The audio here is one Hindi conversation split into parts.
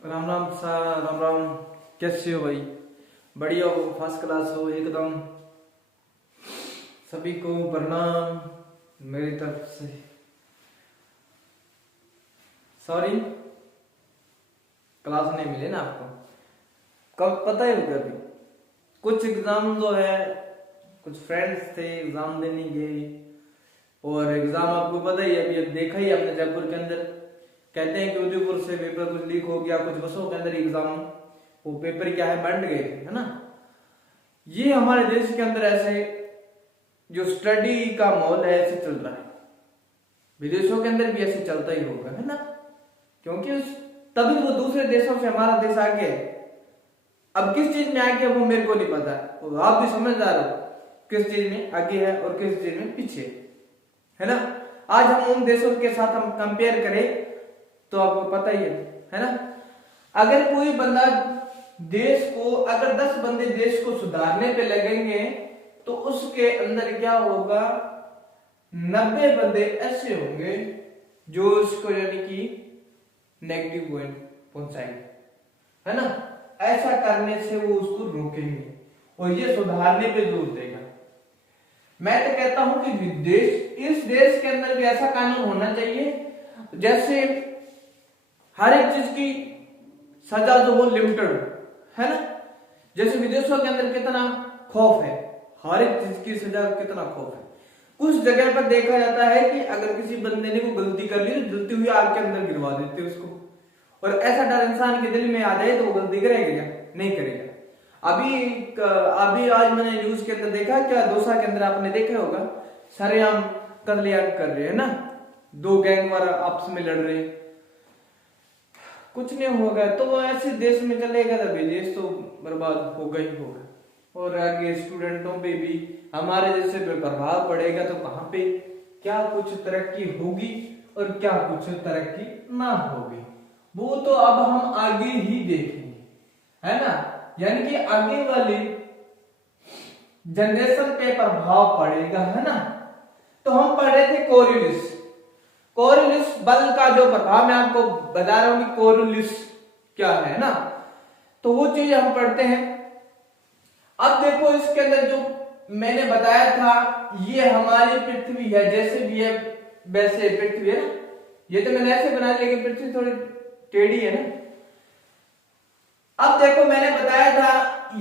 राम राम सा राम राम। कैसे हो भाई? बढ़िया हो? फर्स्ट क्लास हो एकदम? सभी को प्रणाम मेरी तरफ से। सॉरी, क्लास नहीं मिले ना आपको? कब पता है मुझे अभी कुछ एग्जाम जो है, कुछ फ्रेंड्स थे एग्जाम देने गए और एग्जाम आपको पता ही है, अभी अब देखा ही हमने जयपुर के अंदर। कहते हैं कि उदयपुर से पेपर कुछ लीक हो गया, कुछ बसों के अंदर एग्जाम वो पेपर क्या है बंट गए थे, है ना। ये हमारे देश के अंदर ऐसे जो स्टडी का माहौल है ऐसे चल रहा है, विदेशों के अंदर भी ऐसे चलता ही होगा, है ना। क्योंकि तभी वो दूसरे देशों से हमारा देश आगे है। अब किस चीज में आगे है वो मेरे को नहीं पता, तो आप भी समझदार हो किस चीज में आगे है और किस चीज में पीछे है ना। आज हम उन देशों के साथ हम कंपेयर करें तो आपको पता ही है ना। अगर कोई बंदा देश को, अगर 10 बंदे देश को सुधारने पे लगेंगे तो उसके अंदर क्या होगा, 90 बंदे ऐसे होंगे जो उसको यानी कि नेगेटिव पॉइंट पहुंचाएंगे, है ना। ऐसा करने से वो उसको रोकेंगे और ये सुधारने पे जोर देगा। मैं तो कहता हूं कि इस देश के अंदर भी ऐसा कानून होना चाहिए जैसे हर एक चीज की सजा जो हो लिमिटेड, है ना। जैसे विदेशों के अंदर कितना खौफ है, हर एक चीज की सजा कितना खौफ है। कुछ जगह पर देखा जाता है कि अगर किसी बंदे ने कोई गलती कर ली तो जलती हुई आग के अंदर गिरवा देते उसको, और ऐसा डर इंसान के दिल में आ जाए तो वो गलती करेगा क्या? नहीं करेगा। अभी आज मैंने न्यूज के अंदर देखा, क्या दोसा के अंदर आपने देखा होगा, सरेआम कत्लेआम कर रहे हैं ना, 2 गैंग वाला आपस में लड़ रहे, कुछ नहीं होगा। तो ऐसे देश में चलेगा तभी देश तो बर्बाद होगा ही होगा, और आगे स्टूडेंटों पे भी हमारे जैसे पे प्रभाव पड़ेगा तो कहाँ पे क्या कुछ तरक्की होगी और क्या कुछ तरक्की ना होगी वो तो अब हम आगे ही देखेंगे, है ना। यानी कि आगे वाली जनरेशन पे प्रभाव पड़ेगा, है ना। तो हम पढ़ रहे थे कोरियलिस बल का जो प्रभाव मैं आपको बता रहा हूं कि कोरियलिस क्या है ना, तो वो चीज हम पढ़ते हैं। अब देखो इसके अंदर जो मैंने बताया था, ये हमारी पृथ्वी है, जैसे भी है वैसे पृथ्वी है ना। ये तो मैंने ऐसे बना दिया, लेकिन पृथ्वी थोड़ी टेढ़ी है ना। अब देखो मैंने बताया था,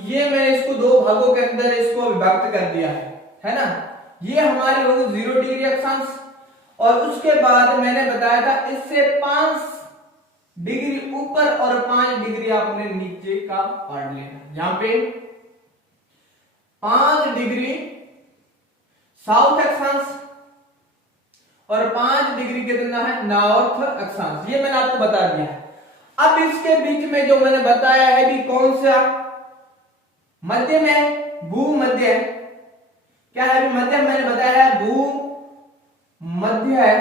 ये मैंने इसको 2 भागों के अंदर इसको विभक्त कर दिया है ना। ये हमारी होगी 0 डिग्री अक्षांश, और उसके बाद मैंने बताया था इससे 5 डिग्री ऊपर और 5 डिग्री आपने नीचे का पार्ट लेना। यहां पे 5 डिग्री साउथ अक्षांश और 5 डिग्री कितना है नॉर्थ अक्षांश, ये मैंने आपको बता दिया है। अब इसके बीच में जो मैंने बताया है कि कौन सा मध्य में भूमध्य, क्या है अभी मध्य मैंने बताया है भूमध्य है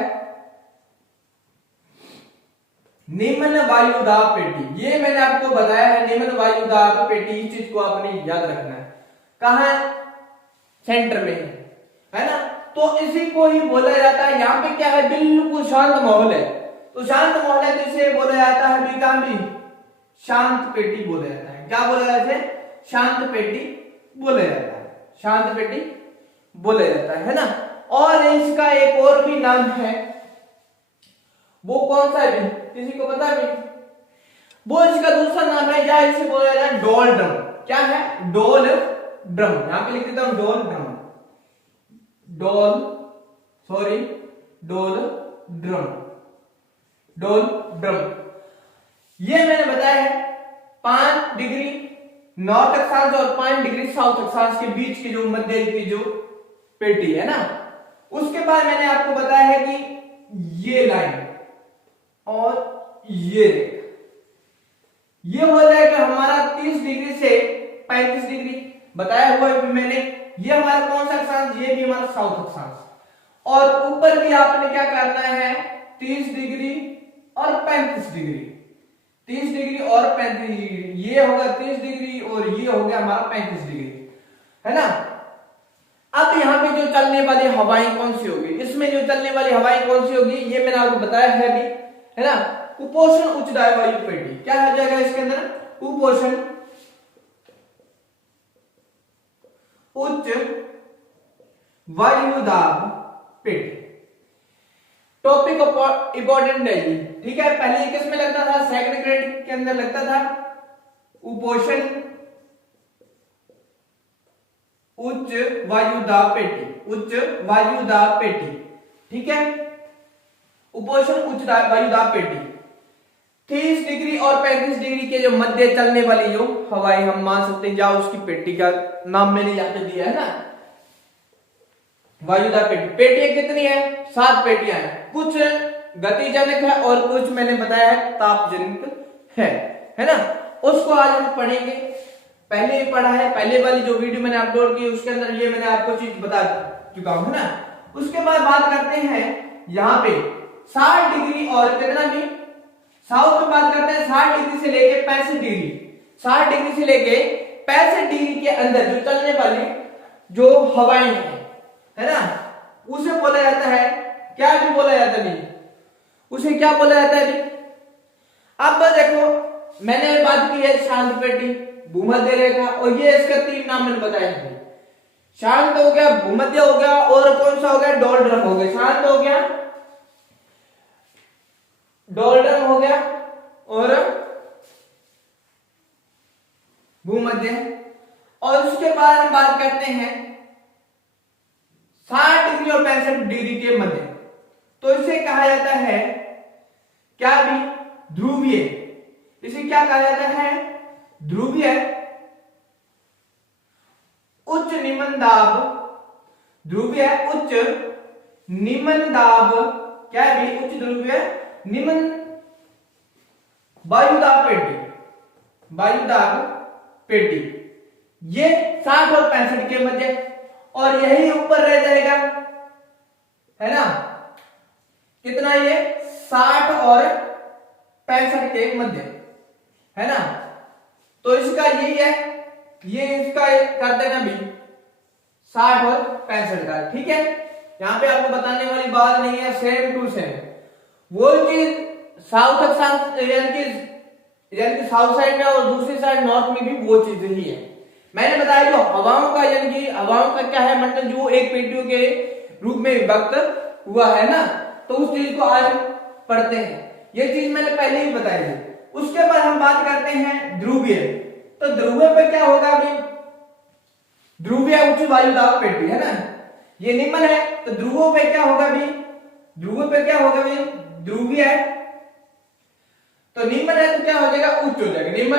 निम्न वायुदाब पेटी, ये मैंने आपको बताया है निम्न वायुदाब पेटी। इस चीज को आपने याद रखना है, कहां है? सेंटर में, है ना। तो इसी को ही बोला जाता है, यहाँ पे क्या है बिल्कुल शांत माहौल है, तो शांत माहौल है तो इसे बोला जाता है भी शांत पेटी बोला जाता है। क्या बोला जाता है? शांत पेटी बोला जाता है, शांत पेटी बोला जाता है ना। और इसका एक और भी नाम है, वो कौन सा है? किसी को पता है? वो इसका दूसरा नाम है, या इसे बोला जाता है डोल ड्रम। क्या है? डोल ड्रम। यहां पे लिख देता हूं डोल ड्रम, डोल ड्रम। ये मैंने बताया है 5 डिग्री नॉर्थ अक्षांश और 5 डिग्री साउथ अक्षांश के बीच की जो मध्य की जो पेटी है ना। उसके बाद मैंने आपको बताया है कि ये लाइन और ये हो जाएगा हमारा 30 डिग्री से 35 डिग्री बताया हुआ है मैंने। ये हमारा कौन सा अक्षांश? ये भी हमारा साउथ अक्षांश। और ऊपर भी आपने क्या करना है 30 डिग्री और 35 डिग्री, 30 डिग्री और 35 डिग्री, ये होगा 30 डिग्री और ये हो गया हमारा 35 डिग्री, है ना। अब यहाँ पे जो चलने वाली हवाएं कौन सी होगी, इसमें जो चलने वाली हवाएं कौन सी होगी ये मैंने आपको बताया है अभी, है ना। कुपोषण उच्च दाब वायु पेटी। क्या आ जाएगा इसके अंदर? कुपोषण उच्च वायु दाब पेटी। टॉपिक इंपॉर्टेंट है ये, ठीक है। पहले ये किस में लगता था? सेकंड ग्रेड के अंदर लगता था कुपोषण उच्च वायु दाब पेटी, उच्च वायु दाब पेटी, ठीक है। कुपोषण उच्च वायु दाब पेटी 30 डिग्री और 35 डिग्री के जो मध्य चलने वाली जो हवाएं हम मान सकते हैं, या उसकी पेटी का नाम मैंने यहाँ पे दिया है ना, वायुदाब पेटी। पेटियां कितनी है? 7 पेटियां हैं। कुछ गतिजनक है और कुछ मैंने बताया है तापजनक है ना। उसको आज हम पढ़ेंगे। पहले ही पढ़ा है, पहले वाली जो वीडियो मैंने अपलोड की उसके अंदर ये मैंने आपको चीज बता चुका हूं ना। उसके बाद बात करते हैं यहाँ पे 60 डिग्री और कितना भी साउथ में बात करते हैं 60 डिग्री से लेके 65 डिग्री, 60 डिग्री से लेके 65 डिग्री के अंदर जो चलने वाली जो हवाएं है ना, उसे बोला जाता है, क्या भी बोला जाता है, उसे क्या बोला जाता है? अब देखो मैंने बात की है शांत पेटी, भूमध्य रेखा, और ये इसका 3 नाम मैंने बताया है। शांत हो गया, भूमध्य हो गया, और कौन सा हो गया? डोलड्रम हो गया। शांत हो गया, डोलड्रम हो गया और भूमध्य। और उसके बाद हम बात करते हैं 60 डिग्री और 65 डिग्री के मध्य, तो इसे कहा जाता है क्या भी? ध्रुवीय। इसे क्या कहा जाता है? ध्रुवीय उच्च निम्न दाब, ध्रुवीय उच्च निम्न दाब, क्या भी? उच्च ध्रुवीय निम्न वायुदाब पेटी, वायुदाब पेटी। ये 60 और 65 के मध्य, और यही ऊपर रह जाएगा, है ना। कितना? ये 60 और 65 के मध्य, है ना। तो इसका यही है, ये इसका कर देना भी 60 और 65 का, ठीक है। यहां पे आपको बताने वाली बात नहीं है, सेम टू सेम वो चीज साउथ यानी कि साउथ साइड में और दूसरी साइड नॉर्थ में भी वो चीज ही है। मैंने बताया जो हवाओं का, यानी कि हवाओं का क्या है मंडल, जो एक पेटियों के रूप में विभक्त हुआ है ना, तो उस चीज को आज पढ़ते हैं। ये चीज मैंने पहले ही बताई थी। उसके बाद हम बात करते हैं ध्रुवीय। तो ध्रुवीय पे क्या होगा अभी? ध्रुवीय उच्च वायुदाब पेटी, है ना, ये निम्न है। तो ध्रुवों पे क्या होगा भी? ध्रुवों पे क्या होगा भी? ध्रुवीय है तो निम्न है, तो क्या हो जाएगा? उच्च हो जाएगा, निम्न।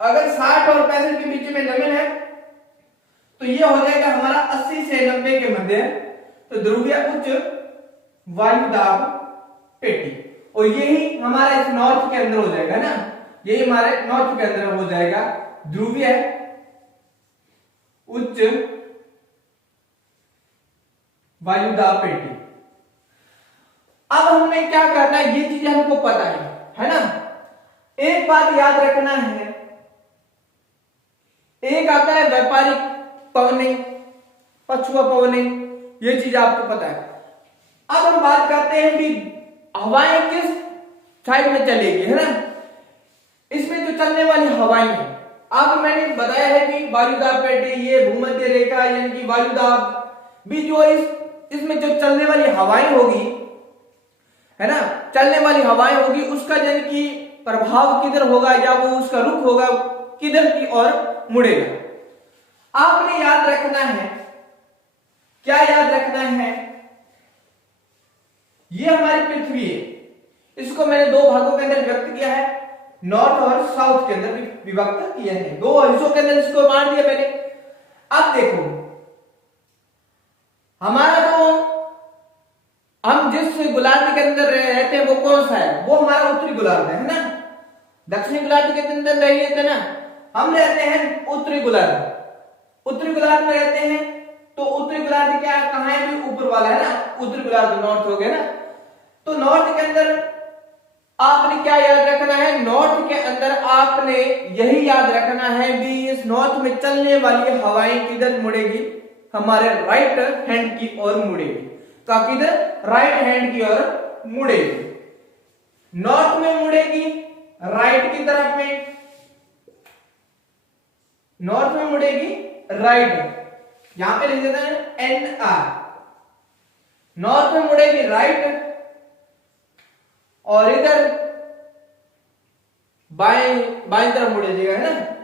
अगर 60 और 65 के बीच में निम्न है तो ये हो जाएगा हमारा 80 से 90 के मध्य, तो ध्रुवीय उच्च वायुदाब पेटी। और यही हमारा इस नॉर्थ के अंदर हो जाएगा ना, यही हमारे नॉर्थ के अंदर हो जाएगा ध्रुवीय उच्च वायुदाब पेटी। अब हमें क्या करना है? ये चीजें हमको पता है ना। एक बात याद रखना है, एक आता है व्यापारिक पवने, पछुआ पवने, ये चीज आपको पता है। अब हम बात करते हैं कि हवाएं किस साइड में चलेगी, है ना। इसमें जो चलने वाली हवाएं हैं, अब मैंने बताया है कि वायुदाब पेटी, ये भूमध्य रेखा यानी कि वायुदाब भी, जो इसमें जो चलने वाली हवाएं होगी, है ना, चलने वाली हवाएं होगी, उसका यानी कि प्रभाव किधर होगा, या वो उसका रुख होगा किधर की ओर मुड़ेगा। आपने याद रखना है, क्या याद रखना है? ये हमारी पृथ्वी है, इसको मैंने 2 भागों के अंदर व्यक्त किया है, नॉर्थ और साउथ के अंदर विभक्त किया है, 2 हिस्सों के अंदर इसको बांट दिया मैंने। अब देखो हमारा जो हम जिस गोलार्ध के अंदर रहते हैं वो कौन सा है? वो हमारा उत्तरी गोलार्ध है ना। दक्षिणी गोलार्ध के अंदर नहीं रहते ना, हम रहते हैं उत्तरी गोलार्ध। उत्तरी गोलार्ध में रहते हैं, तो उत्तरी गोलार्ध क्या कहां है? भी ऊपर वाला है ना, उत्तरी गोलार्ध नॉर्थ हो गया ना। तो नॉर्थ के अंदर आपने क्या याद रखना है? नॉर्थ के अंदर आपने यही याद रखना है भी इस नॉर्थ में चलने वाली हवाएं किधर मुड़ेगी? हमारे राइट हैंड की ओर मुड़ेगी। तो किधर? राइट हैंड की ओर मुड़ेगी, नॉर्थ में मुड़ेगी राइट की तरफ में, नॉर्थ में मुड़ेगी राइट, यहां पे लिख देते हैं एन आर। नॉर्थ में मुड़ेगी राइट और इधर बाएं बाएं तरफ मुड़े जाएगा, है ना,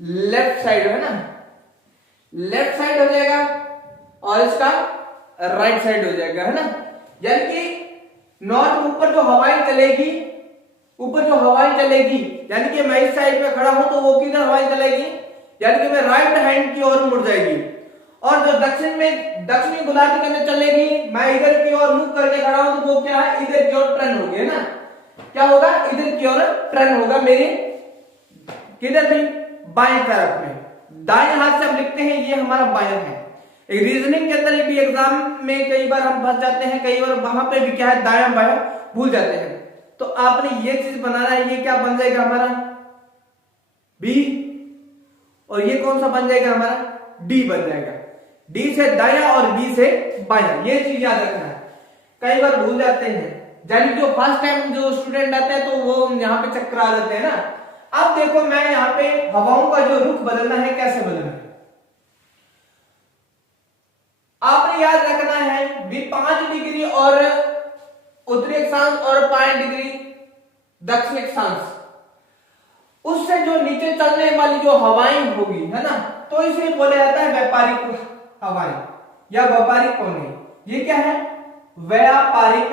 लेफ्ट साइड है ना, लेफ्ट साइड हो जाएगा और इसका राइट साइड हो जाएगा, है ना। यानी कि नॉर्थ ऊपर जो हवाएं चलेगी, ऊपर जो हवाएं चलेगी, यानी कि मैं इस साइड में खड़ा हूं तो वो किधर हवाएं चलेगी, यानी कि मैं राइट हैंड की ओर मुड़ जाएगी। और जो दक्षिण में दक्षिणी गोलार्ध के अंदर चलेगी, मैं इधर की ओर मुख करके खड़ा हूं तो वो क्या है, इधर की ओर टर्न होगी, है ना। क्या होगा, इधर की ओर टर्न होगा मेरे, किधर भी, बाएं तरफ में। दाएं हाथ से हम लिखते हैं ये हमारा बायां है। एक रीजनिंग के अंदर भी एग्जाम में कई बार हम फंस जाते हैं, कई बार वहां पे भी क्या है, दायां बायां भूल जाते हैं। तो आपने ये चीज बनाना है, ये क्या बन जाएगा हमारा बी, और ये कौन सा बन जाएगा हमारा डी बन जाएगा। डी से दायां और बी से बायां, ये चीज याद रखना है, कई बार भूल जाते हैं। यानी जो फर्स्ट टाइम जो स्टूडेंट आते हैं तो वो यहाँ पे चक्कर आ जाते हैं ना। अब देखो मैं यहाँ पे हवाओं का जो रुख बदलना है, कैसे बदलना है आपने याद रखना है भी 5 डिग्री और उत्तरी अक्षांश और 5 डिग्री दक्षिण अक्षांश, उससे जो नीचे चलने वाली जो हवाएं होगी, है ना, तो इसे बोला जाता है व्यापारिक हवाएं या व्यापारिक पवनें। ये क्या है, व्यापारिक,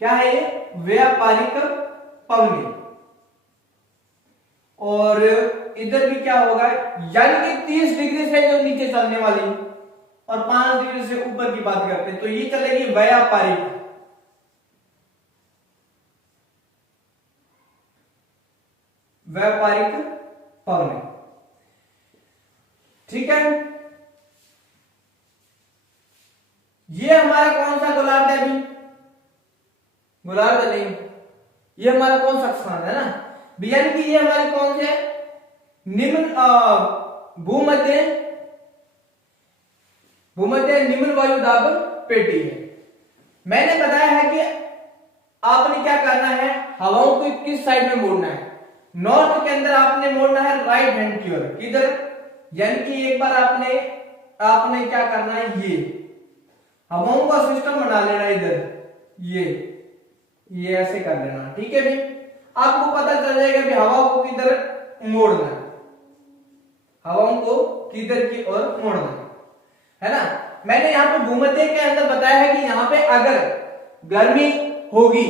क्या है ये, व्यापारिक पवनें। और इधर भी क्या होगा, यानी कि 30 डिग्री से जो नीचे चलने वाली और 5 डिग्री से ऊपर की बात करते हैं तो ये चलेगी व्यापारिक, व्यापारिक पवनें, ठीक है। ये हमारा कौन सा गोलार्ध है अभी, गोलार्ध नहीं, ये हमारा कौन सा अक्षांश है ना, यानी कि ये हमारी कौन से निम्न भूमध्य भूमध्य निम्न वायु दाब पेटी है। मैंने बताया है कि आपने क्या करना है, हवाओं को किस साइड में मोड़ना है। नॉर्थ के अंदर आपने मोड़ना है राइट हैंड की ओर, किधर, यानी कि एक बार आपने क्या करना है, ये हवाओं का सिस्टम बना लेना इधर, ये ऐसे कर लेना, ठीक है भाई। आपको पता चल जाएगा कि हवाओं को किधर मोड़ना है, हवाओं को किधर की ओर मोड़ना है ना। मैंने यहाँ पे भूमध्य के अंदर बताया है कि यहाँ पे अगर गर्मी होगी,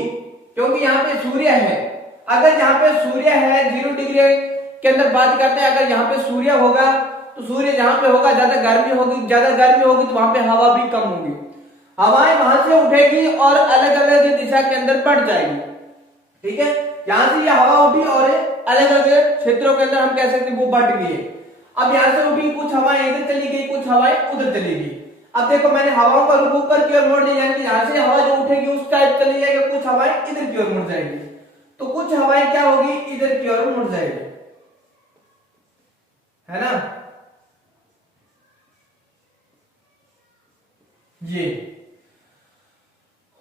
क्योंकि यहाँ पे सूर्य है, अगर यहाँ पे सूर्य है 0 डिग्री के अंदर बात करते हैं, अगर यहाँ पे सूर्य होगा तो सूर्य जहां पे होगा ज्यादा गर्मी होगी तो वहां पे हवा भी कम होगी, हवाएं वहां से उठेगी और अलग अलग दिशा के अंदर बढ़ जाएगी, ठीक है। यहां से ये हवा उठी और अलग अलग क्षेत्रों के अंदर हम कह सकते हैं वो बढ़ गई। अब यहां से उठी, कुछ हवाएं इधर चली गई, कुछ हवाएं उधर चली गई। अब देखो मैंने हवाओं का रुख ऊपर की ओर मोड़ दिया, यानी कि यहां से हवा जो उठेगी उस टाइप चली जाएगी, कुछ हवाएं इधर की ओर मुड़ जाएगी, तो कुछ हवाएं क्या होगी, इधर की ओर मुड़ जाएगी, है ना। ये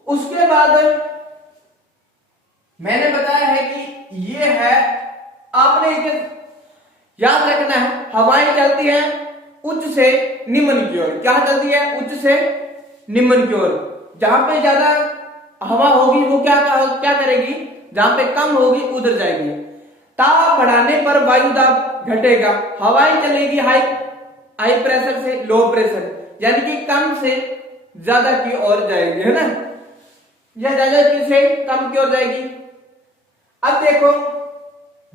उसके बाद मैंने बताया है कि ये है, आपने याद रखना है, हवाएं चलती हैं उच्च से निम्न की ओर। क्या चलती है, उच्च से निम्न की ओर। जहां पे ज्यादा हवा होगी वो क्या करेगी, जहां पे कम होगी उधर जाएगी। ताप बढ़ाने पर वायु दाब घटेगा, हवाएं चलेगी हाई प्रेशर से लो प्रेशर, यानी कि कम से ज्यादा की ओर जाएगी, है ना, या ज्यादा से कम की ओर जाएगी। अब देखो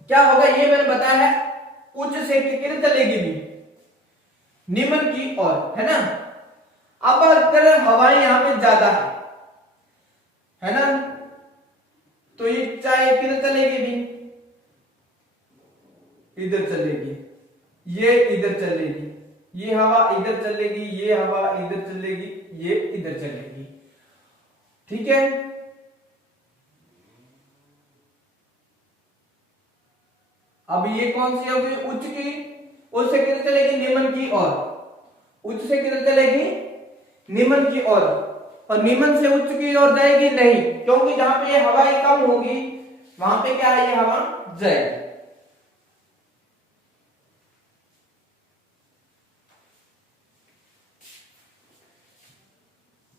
क्या होगा, ये मैंने बताया है उच्च से किधर चलेगी भी, निम्न की ओर, है ना। अब अगर हवाएं यहां पे ज्यादा है ना, तो ये चाहे किधर चलेगी भी, इधर चलेगी, ये इधर चलेगी, ये हवा इधर चलेगी, ये हवा इधर चलेगी, ये इधर चलेगी, ठीक है। अब ये कौन सी होगी, उच्च की, उच्च से किधर चलेगी, निम्न की ओर, उच्च से किधर चलेगी, निम्न की ओर, और निम्न से उच्च की ओर जाएगी नहीं, क्योंकि जहां पे ये हवाएं कम होगी वहां पे क्या है, ये हवा जाएगी।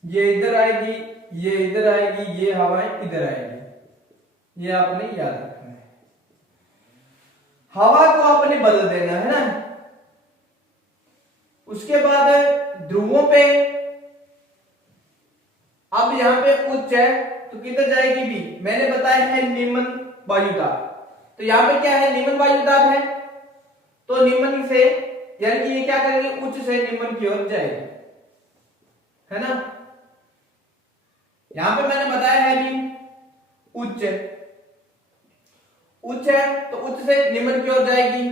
ये इधर आएगी, ये इधर आएगी, ये हवाएं इधर आएगी, ये आपने याद रखना है। हवा को आपने बदल देना है ना। उसके बाद ध्रुवों पे, अब यहां पे उच्च है तो किधर जाएगी भी, मैंने बताया है निम्न वायुदाब। तो यहां पे क्या है, निम्न वायुदाब है, तो निम्न से यानी कि ये क्या करेंगे, उच्च से निम्न की ओर जाएगी, है ना। यहां पे मैंने बताया है भी उच्च, उच्च है तो उच्च से निम्न की ओर जाएगी।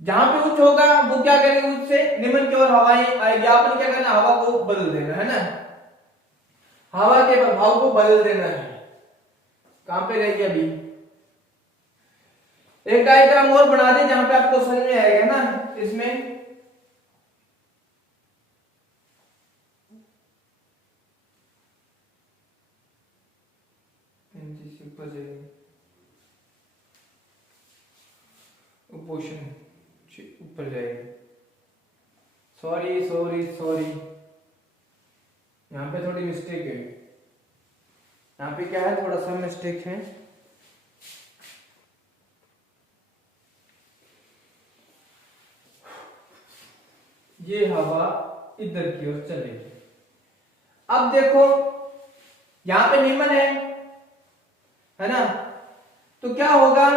जहां पे उच्च होगा वो क्या करेंगे, उच्च से निम्न की ओर हवाएं आएगी। आपने क्या करना, हवा को बदल देना है ना, हवा के प्रभाव को बदल देना है। कहां पे रह गया अभी, एक डायग्राम और बना दे जहां पे आपको समझ में आएगा ना। इसमें उपोषण ऊपर जाएगा, सॉरी सॉरी सॉरी, यहां पे थोड़ी मिस्टेक है, यहां पे क्या है, थोड़ा सा मिस्टेक है। ये हवा इधर की ओर चलेगी। अब देखो यहां पे निम्न है ना, तो क्या होगा,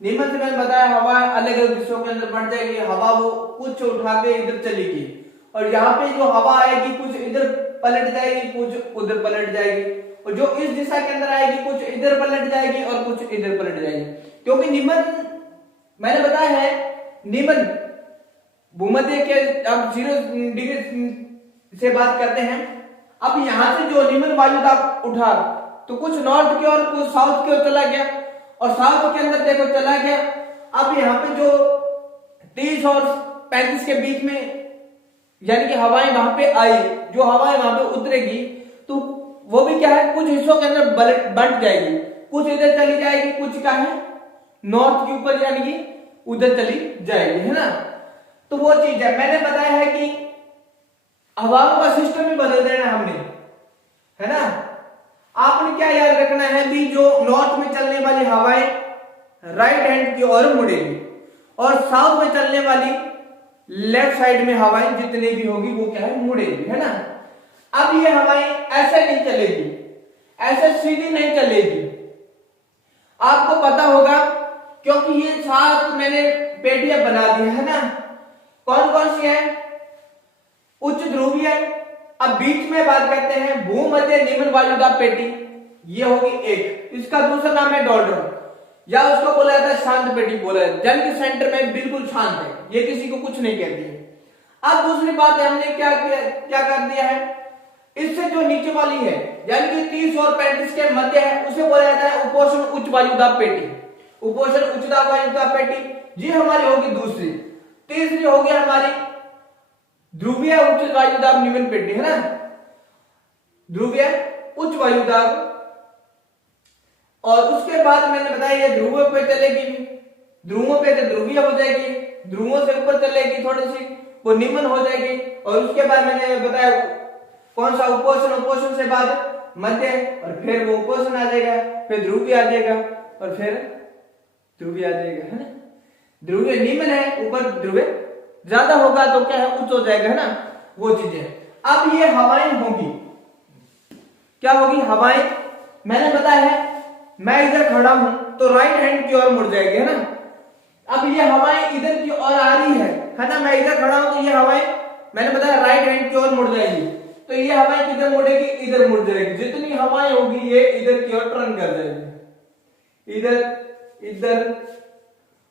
निम्न से मैंने बताया हवा अलग अलग दिशाओं के अंदर बढ़ जाएगी, हवा वो कुछ उठा के इधर चलेगी, और यहाँ पे जो हवा आएगी कुछ इधर पलट जाएगी, कुछ उधर पलट जाएगी, और जो इस दिशा के अंदर आएगी कुछ इधर पलट जाएगी और कुछ इधर पलट जाएगी। क्योंकि निम्न मैंने बताया है, निम्न भूमध्य के, अब 0 डिग्री से बात करते हैं। अब यहां से जो निम्न वायुदाब उठा तो कुछ नॉर्थ की ओर कुछ साउथ की ओर चला गया, और साउथ के अंदर देखो चला गया। अब यहाँ पे जो 30 और 35 के बीच में यानी कि हवाएं वहां पे आई, जो हवाएं वहां पे उतरेगी तो वो भी क्या है, कुछ हिस्सों के अंदर बंट जाएगी, कुछ इधर चली जाएगी, कुछ क्या है नॉर्थ के ऊपर यानी कि उधर चली जाएगी, है ना। तो वो चीज है, मैंने बताया है कि हवाओं का सिस्टम ही बदल देना हमने, है ना। आपने क्या याद रखना है भी, जो नॉर्थ में चलने वाली हवाएं राइट हैंड की ओर मुड़ेगी, और साउथ में चलने वाली लेफ्ट साइड में हवाएं जितनी भी होगी वो क्या है, मुड़ेगी, है ना। अब ये हवाएं ऐसे नहीं चलेगी, ऐसे सीधी नहीं चलेगी, आपको पता होगा, क्योंकि ये 7 मैंने पेटियां बना दी है ना। कौन कौन सी है, उच्च ध्रुवीय, अब बीच में बात करते हैं भूमध्य निम्न वायुदाब पेटी, ये होगी एक, इसका दूसरा नाम है डोल्ड्रम, या उसको बोला जाता है शांत पेटी बोला जाता है, जल के सेंटर में बिल्कुल शांत है, ये किसी को कुछ नहीं कहती है। अब दूसरी बात है, हमने क्या कर दिया है, इससे जो नीचे वाली है यानी कि 30 और 35 के मध्य है उसे बोला जाता है उपोषण उच्च वायुदाब पेटी, उपोषण उच्च वायुदाब पेटी, ये हमारी होगी दूसरी। तीसरी होगी हमारी ध्रुवीय उच्च वायुदाब निम्न पेटी, है ना, ध्रुवीय उच्च वायुदाब। और उसके बाद मैंने बताया ये ध्रुवों पे चलेगी, ध्रुवों पे तो ध्रुवीय हो जाएगी, ध्रुवों से ऊपर चलेगी थोड़ी सी वो निम्न हो जाएगी, और उसके बाद मैंने बताया कौन सा उपोषण, उपोषण से बाद मध्य, और फिर वो उपोषण आ जाएगा, फिर ध्रुवीय आ जाएगा, और फिर ध्रुवीय आ जाएगा, है ना। ध्रुवीय निम्न है, ऊपर ध्रुवीय ज्यादा होगा तो क्या है, उच्च हो जाएगा, है ना, वो चीजें। अब ये हवाएं होगी, क्या होगी, हवाएं मैंने बताया है, मैं इधर खड़ा हूं तो राइट हैंड की ओर मुड़ जाएगी, है ना। अब ये हवाएं इधर की ओर आ रही है ना, मैं इधर खड़ा हूं तो ये हवाएं मैंने बताया राइट हैंड की ओर मुड़ जाएगी, तो ये हवाएं किधर मुड़ेगी, इधर मुड़ जाएगी, जितनी हवाएं होगी ये इधर की ओर टर्न कर जाएगी, इधर इधर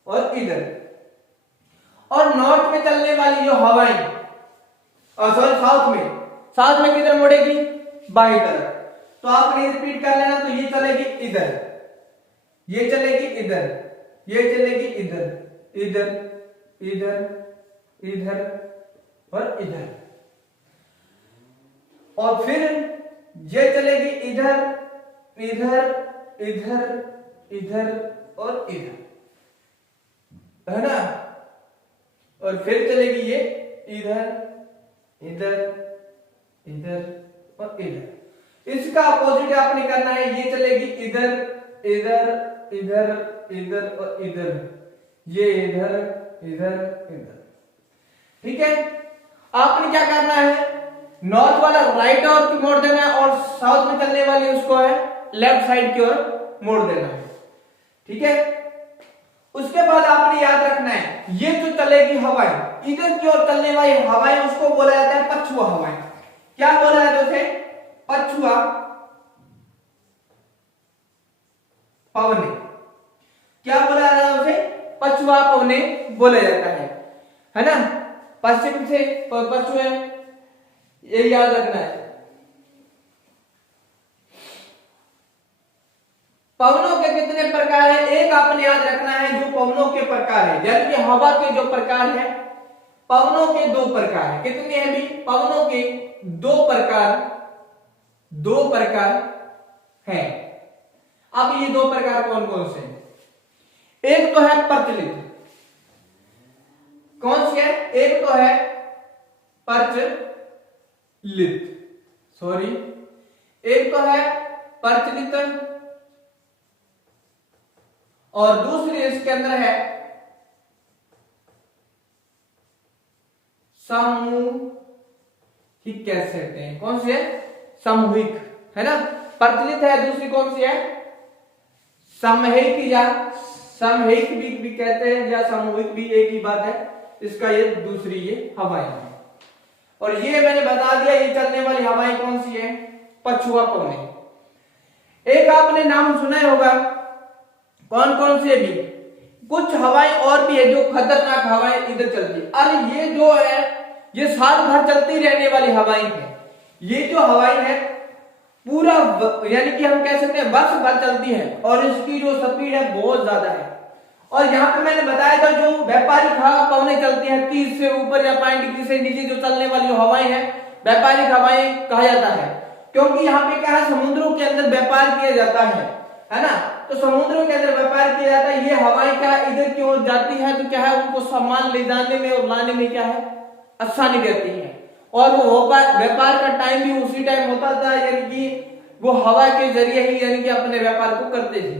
और इधर। और नॉर्थ में चलने वाली जो हवाएं, सॉरी साउथ में किधर मुड़ेगी, बाई तरफ। तो आपने रिपीट कर लेना, तो ये चलेगी इधर, ये चलेगी इधर, ये चलेगी इधर, इधर इधर इधर और इधर। और फिर ये चलेगी इधर इधर इधर इधर और इधर, है ना, और फिर चलेगी ये इधर इधर इधर और इधर। इसका अपोजिट आपने करना है, ये चलेगी इधर इधर इधर इधर और इधर, ये इधर इधर इधर। ठीक है, आपने क्या करना है, नॉर्थ वाला राइट ओर की मोड़ देना है और साउथ में चलने वाली उसको है लेफ्ट साइड की ओर मोड़ देना है। ठीक है, उसके बाद आपने याद रखना है ये जो चलेगी हवाएं, इधर की ओर चलने वाली हवाएं उसको बोला जाता है पछुआ हवाएं। क्या बोला जाता है उसे? पछुआ पवने। क्या बोला जाता है उसे? पछुआ पवने बोला जाता है ना। पश्चिम से पछुए, ये याद रखना है। पवनों के कितने प्रकार है? एक आपने याद रखना है जो पवनों के प्रकार है, यानी कि हवा के जो प्रकार है, पवनों के दो प्रकार है। कितने हैं भी? पवनों के दो प्रकार हैं। अब ये दो प्रकार कौन कौन से हैं? एक तो है प्रचलित। कौन सी है? एक तो है प्रचलित, सॉरी, एक तो है प्रचलित और दूसरी इसके अंदर है सामूहिक, कह सकते हैं। कौन सी है? सामूहिक, है ना। प्रचलित है, दूसरी कौन सी है? सामूहिक, या सामूहिक भी कहते हैं या सामूहिक भी एक ही बात है। इसका ये दूसरी ये हवाएं है। और ये मैंने बता दिया, ये चलने वाली हवाएं कौन सी है? पछुआ पवने। एक आपने नाम सुना होगा, कौन कौन से भी, कुछ हवाएं और भी है जो खतरनाक हवाएं इधर चलती है। अरे ये जो है ये साल भर चलती रहने वाली हवाएं है। ये जो हवाएं है पूरा यानी कि हम कह सकते हैं वर्ष भर चलती है और इसकी जो स्पीड है बहुत ज्यादा है। और यहाँ पे मैंने बताया था जो व्यापारिक हवा पवने चलती है 30 से ऊपर या 5 डिग्री से नीचे जो चलने वाली हवाएं हैं व्यापारिक हवाएं कहा जाता है। क्योंकि यहाँ पे क्या है, समुद्रों के अंदर व्यापार किया जाता है ना। तो समुद्रों के अंदर व्यापार किया जाता है। ये हवाएं क्या इधर की ओर जाती है तो क्या है, उनको सामान ले जाने में और लाने में क्या है, आसानी रहती है। और वो व्यापार का टाइम भी उसी टाइम होता था, यानी कि वो हवा के जरिए ही यानी कि अपने व्यापार को करते थे।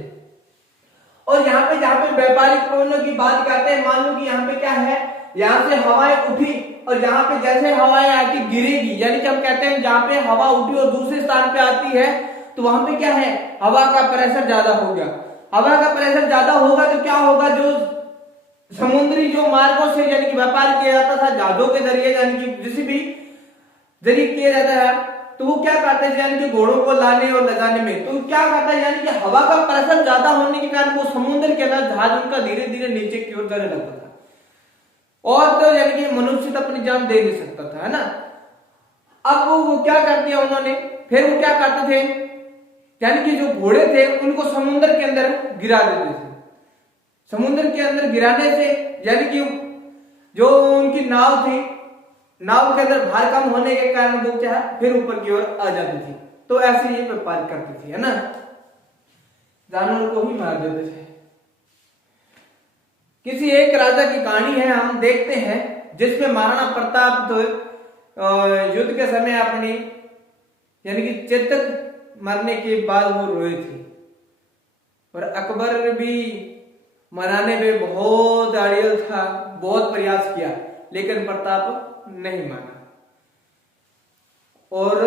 और यहाँ पे जहाँ पे व्यापारिक पवनों की बात करते हैं, मान लो कि यहाँ पे क्या है, यहाँ से हवाएं उठी और यहाँ पे जैसे हवाएं आके गिरेगी, यानी कि हम कहते हैं जहाँ पे हवा उठी और दूसरे स्थान पे आती है तो वहां पे क्या है, हवा का प्रेशर ज्यादा हो गया। हवा का प्रेशर ज्यादा होगा तो क्या होगा, जो समुद्री जो मार्गों से यानी कि व्यापार किया जाता था जहाजों के जरिए, यानी कि किसी भी जरिए किया जाता है, तो वो क्या करते हैं, यानी कि घोड़ों को लाने और ले जाने में, तो क्या करता है, यानी कि हवा का प्रेशर ज्यादा होने के कारण वो समुद्र के अंदर जहाज उनका धीरे धीरे नीचे की ओर जाने लगता था। और तो यानी कि मनुष्य तो अपनी जान दे नहीं सकता था, है ना। अब वो क्या कर दिया उन्होंने, फिर वो क्या करते थे, यानी कि जो घोड़े थे उनको समुद्र के अंदर गिरा देते थे। समुद्र के अंदर गिराने से यानी कि जो उनकी नाव थी, नाव के अंदर भार कम होने के कारण वो क्या है, फिर ऊपर की ओर आ जाती थी। तो ऐसे ही व्यापार करती थी, है ना, जानवर को ही मार देते थे। किसी एक राजा की कहानी है, हम देखते हैं, जिसमें महाराणा प्रताप तो युद्ध के समय अपनी यानी कि चेतक मरने के बाद वो रोए थे और अकबर भी मनाने में बहुत अड़ियल था, बहुत प्रयास किया, लेकिन प्रताप नहीं माना। और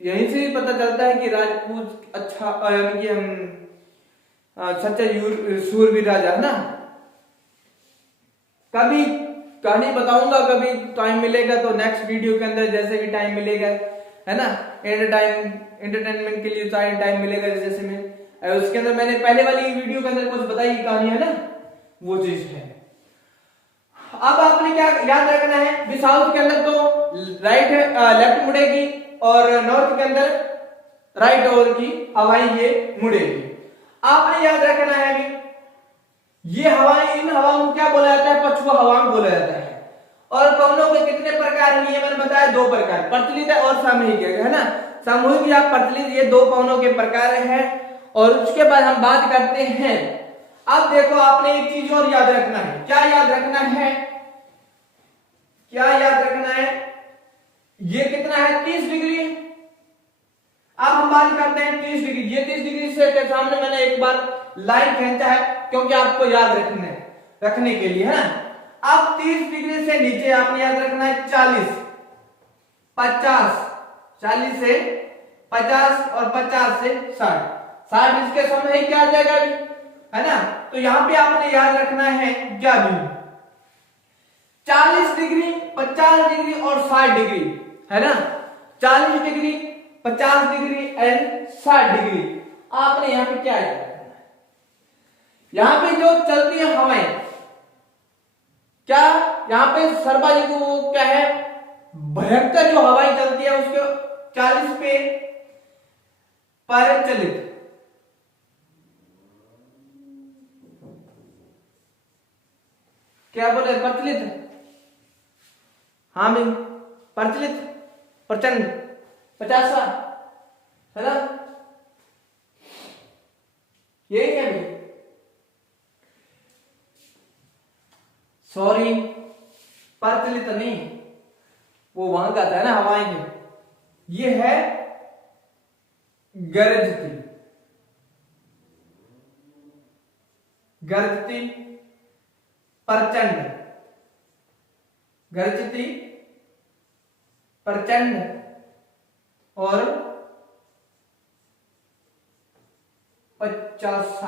यहीं से ही पता चलता है कि राजपूत अच्छा यानी कि हम सच्चा शूरवीर राजा है ना। कभी कहानी बताऊंगा, कभी टाइम मिलेगा तो नेक्स्ट वीडियो के अंदर, जैसे भी टाइम मिलेगा, है ना, एंटरटेनमेंट के लिए टाइम मिलेगा जैसे में उसके अंदर मैंने पहले वाली वीडियो के अंदर कुछ बताई कहानी, है ना, वो चीज है। अब आपने क्या याद रखना है, साउथ के अंदर तो राइट लेफ्ट मुड़ेगी और नॉर्थ के अंदर राइट ओवर की हवाएं ये मुड़ेगी। आपने याद रखना है ये हवाएं, इन हवाओं को क्या बोला जाता है, पछुआ हवाएं बोला जाता है। और पवनों के कितने प्रकार हैं, ये मैंने बताया 2 प्रकार, प्रचलित और सामूहिक, है ना। सामूहिक या प्रचलित, ये 2 पवनों के प्रकार हैं। और उसके बाद हम बात करते हैं, अब देखो आपने एक चीज और याद रखना है। क्या याद रखना है? क्या याद रखना है? ये कितना है? 30 डिग्री। अब हम बात करते हैं 30 डिग्री। ये 30 डिग्री से के सामने मैंने एक बार लाइन खींचा है, क्योंकि आपको याद रखने के लिए, है ना। अब 30 डिग्री से नीचे आपने याद रखना है 40, 50, 40 से 50 और 50 से 60, 60 इसके समय क्या आ जाएगा अभी, है ना। तो यहां पे आपने याद रखना है क्या भी, 40 डिग्री, 50 डिग्री और 60 डिग्री, है ना। 40 डिग्री, 50 डिग्री एंड 60 डिग्री। आपने यहां पे क्या याद रखना है? यहां पे जो चलती है हवाएं, क्या यहां पे सर्वाधिक वो क्या है, भयंकर जो हवाएं चलती है उसके 40 पे प्रचलित, क्या बोले, प्रचलित, हाँ भाई, प्रचलित, प्रचंड, 50, है ना, यही है भाई। सॉरी, प्रचलित नहीं, वो वहां का था ना हवाएं में, ये है गरजती, गरजती, प्रचंड, गरजती, प्रचंड और 50।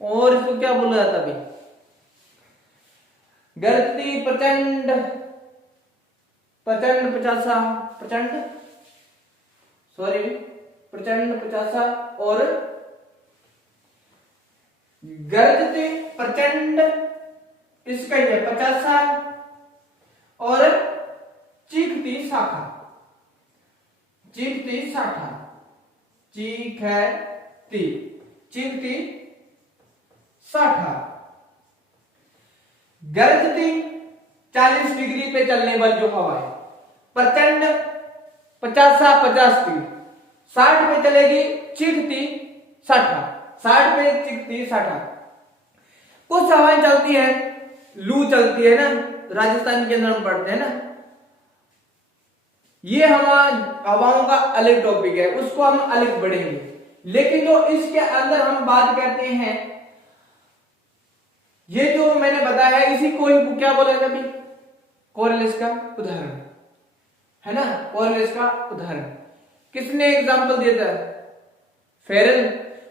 और इसको क्या बोला जाता है? गरजती, प्रचंड, प्रचंड 50, प्रचंड, सॉरी, प्रचंड 50 और गरजती, प्रचंड, इसका ही है 50 और चीखती शाखा, चीखती शाखा, चीखती, चीखती शाखा। गरजती 40 डिग्री पे चलने वाली जो हवा है, प्रचंड 50 डिग्री, 60 पे चलेगी, चीखती 60 पे चीखती 60। कुछ हवाएं चलती है, लू चलती है ना, राजस्थान के अंदर हम पढ़ते हैं ना, ये हवाओं का अलग टॉपिक है, उसको हम अलग पढ़ेंगे। लेकिन जो इसके अंदर हम बात करते हैं, ये जो मैंने बताया है, इसी को ही क्या बोला जाता है? कोरिलेस का उदाहरण, है ना, कोरिलेस का उदाहरण। किसने एग्जांपल दिया था? फेरेल।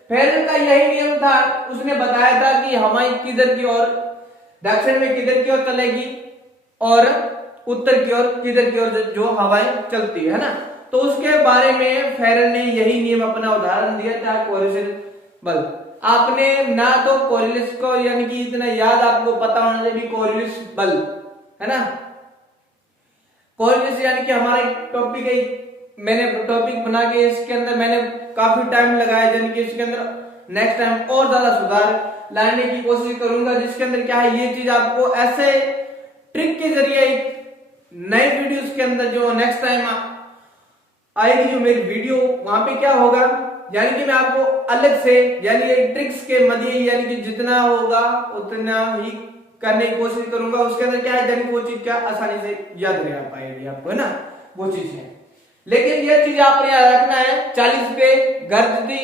फेरेल का यही नियम था, उसने बताया था कि हवाएं किधर की ओर, दक्षिण में किधर की ओर चलेगी और उत्तर की ओर किधर की ओर जो हवाएं चलती है ना। तो उसके बारे में फेरेल ने यही नियम अपना उदाहरण दिया था, कोरिलेस बल। आपने ना तो कोरिलेस को यानी कि इतना याद आपको पता होना चाहिए, कोरिलेस बल, है ना। कोरिलेस यानी कि हमारे टॉपिक है, मैंने टॉपिक बना के इसके अंदर मैंने काफी टाइम लगाया, यानी कि इसके अंदर नेक्स्ट टाइम और ज्यादा सुधार लाने की कोशिश करूंगा, जिसके अंदर क्या है, ये चीज आपको ऐसे ट्रिक के जरिए नए वीडियोस के अंदर जो नेक्स्ट टाइम आएगी जो मेरी वीडियो, वहां पे क्या होगा, यानी कि मैं आपको अलग से यानी ट्रिक्स के मध्य यानी कि जितना होगा उतना ही करने की कोशिश करूंगा। उसके अंदर क्या है, यानी वो चीज क्या आसानी से याद रह पाएगी आपको, है ना, वो चीज है। लेकिन ये चीज आपने याद रखना है, 40 पे गरजती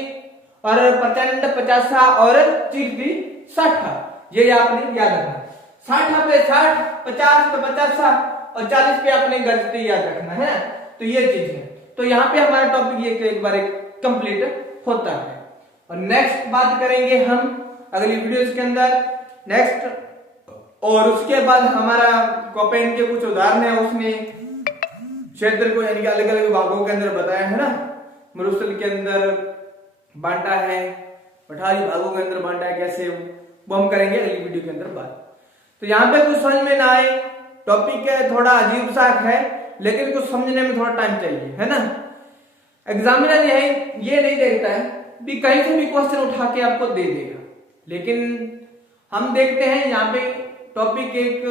और प्रचंड 50 और चीखती 60, ये आपने याद रखना। 60 पे 60, 50 पे 50 और 40 पे आपने गरजती याद रखना है। तो ये चीज है। तो यहाँ पे हमारा टॉपिक ये एक बार कंप्लीट होता है, और नेक्स्ट बात करेंगे हम अगली वीडियोस के अंदर नेक्स्ट। और उसके बाद हमारा कॉपेन के कुछ उदाहरण है, उसने क्षेत्र को यानी कि अलग अलग भागों के अंदर बताया है ना, मरुस्थल के अंदर बांटा है, पठारी भागों के अंदर बांटा है, कैसे वो हम करेंगे अगली वीडियो के अंदर बात। तो यहाँ पे कुछ समझ में ना आए, टॉपिक है थोड़ा अजीब सा है, लेकिन कुछ समझने में थोड़ा टाइम चाहिए, है ना। एग्जामिनर ये नहीं देखता है भी कहीं से भी क्वेश्चन उठा के आपको दे देगा, लेकिन हम देखते हैं यहाँ पे टॉपिक एक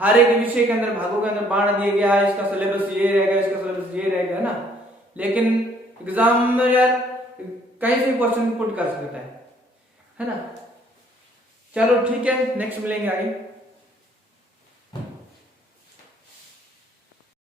हर एक विषय के अंदर भागों के अंदर बांट दिया गया है, इसका सिलेबस ये रहेगा, इसका सिलेबस ये रहेगा, है ना। लेकिन एग्जाम में यार कहीं से क्वेश्चन पुट कर सकता है ना। चलो ठीक है, नेक्स्ट मिलेंगे आगे।